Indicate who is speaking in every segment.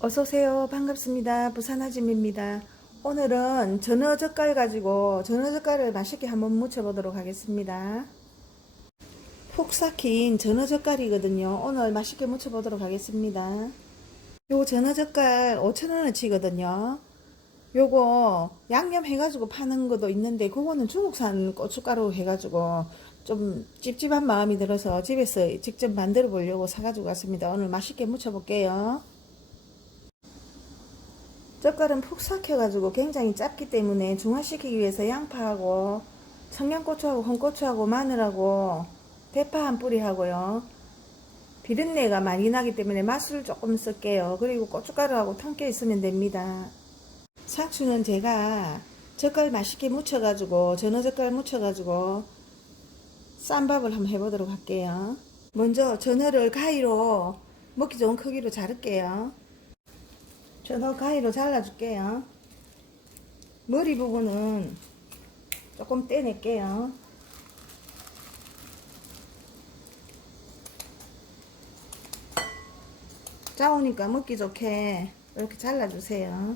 Speaker 1: 어서오세요. 반갑습니다. 부산아짐입니다. 오늘은 전어젓갈 가지고 전어젓갈을 맛있게 한번 무쳐보도록 하겠습니다. 푹 삭힌 전어젓갈이거든요. 오늘 맛있게 무쳐보도록 하겠습니다. 요 전어젓갈 5,000원어치거든요. 요거 양념 해가지고 파는 것도 있는데 그거는 중국산 고춧가루 해가지고 좀 찝찝한 마음이 들어서 집에서 직접 만들어 보려고 사가지고 왔습니다. 오늘 맛있게 무쳐볼게요. 젓갈은 푹 삭혀가지고 굉장히 짧기 때문에 중화시키기 위해서 양파하고 청양고추하고 홍고추하고 마늘하고 대파 한 뿌리 하고요. 비린내가 많이 나기 때문에 맛술 조금 쓸게요. 그리고 고춧가루하고 통깨 있으면 됩니다. 상추는 제가 젓갈 맛있게 무쳐가지고 전어 젓갈 무쳐가지고 쌈밥을 한번 해보도록 할게요. 먼저 전어를 가위로 먹기 좋은 크기로 자를게요. 전어 가위로 잘라줄게요. 머리 부분은 조금 떼낼게요. 짜오니까 먹기 좋게 이렇게 잘라주세요.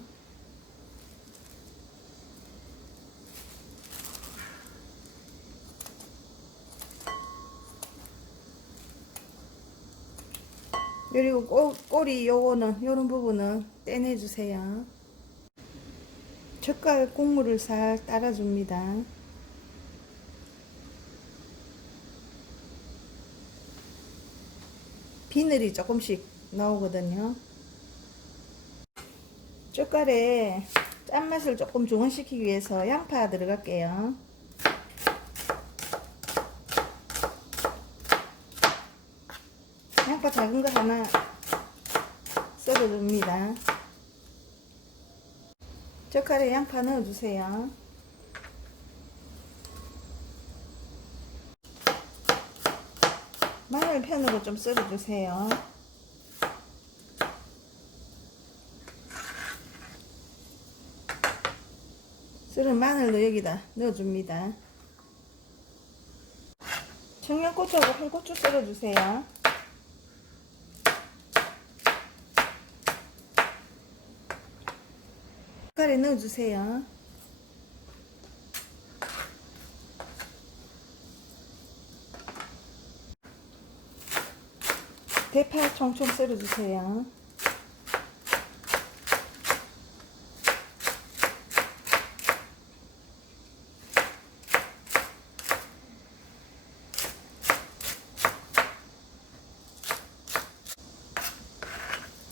Speaker 1: 그리고 꼬, 꼬리 요거는 요런 부분은 떼내주세요. 젓갈 국물을 살 따라줍니다. 비늘이 조금씩 나오거든요. 젓갈에 짠맛을 조금 중화시키기 위해서 양파 들어갈게요. 양파 작은 거 하나 썰어줍니다. 젓갈에 양파 넣어주세요. 마늘 편으로 좀 썰어주세요. 썰은 마늘도 여기다 넣어줍니다. 청양고추하고 홍고추 썰어주세요. 젓갈에 넣어주세요. 대파 총총 썰어주세요.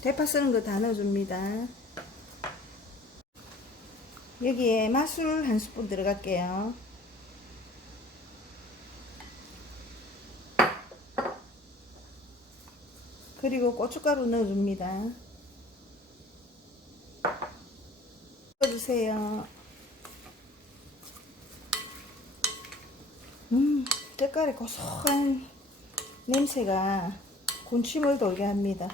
Speaker 1: 대파 쓰는 거 다 넣어줍니다. 여기에 마술 한 스푼 들어갈게요. 그리고 고춧가루 넣어줍니다. 넣어주세요. 음, 색깔이 고소한 냄새가 군침을 돌게 합니다.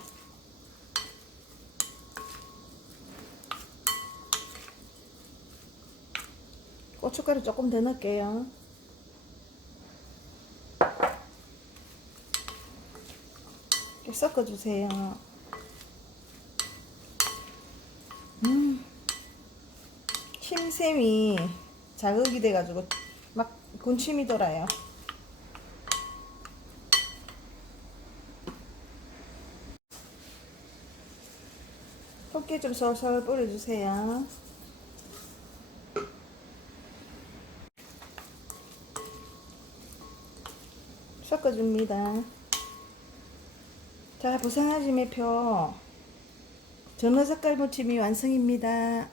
Speaker 1: 고춧가루 조금 더 넣을게요. 이렇게 섞어주세요. 음, 침샘이 자극이 돼가지고 막 군침이 돌아요. 토끼 좀 솔솔 뿌려주세요. 섞어줍니다. 자, 부산아짐의 표 전어젓갈 무침이 완성입니다.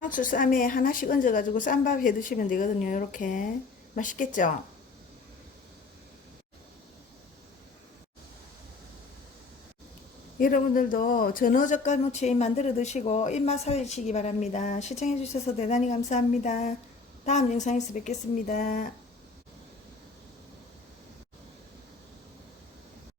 Speaker 1: 상추 쌈에 하나씩 얹어가지고 쌈밥 해 드시면 되거든요. 이렇게 맛있겠죠? 여러분들도 전어 젓갈 무침 만들어 드시고 입맛 살리시기 바랍니다. 시청해 주셔서 대단히 감사합니다. 다음 영상에서 뵙겠습니다.